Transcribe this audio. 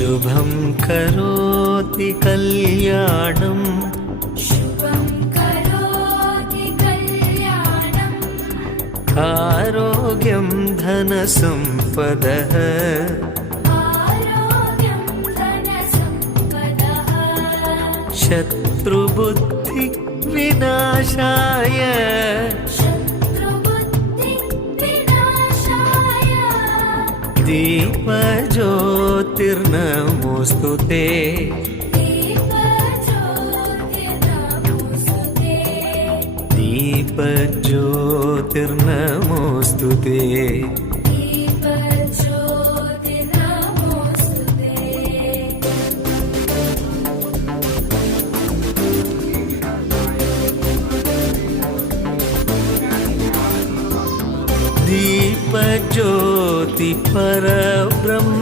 शुभं करोति कल्याणम् शुभं करोति कल्याणम् आरोग्यं धनसम्पदः आरोग्यं धनसम्पदः शत्रुबुद्धि विनाशाय शत्रुबुद्धिविनाशाय दीपज्योतिर्नमोऽस्तु ते दीपज्योतिर्नमोऽस्तु ते दीपज्योतिर्नमोऽस्तु ते दीपज्योतिर्नमोऽस्तु ते दीपज्योति परब्रह्म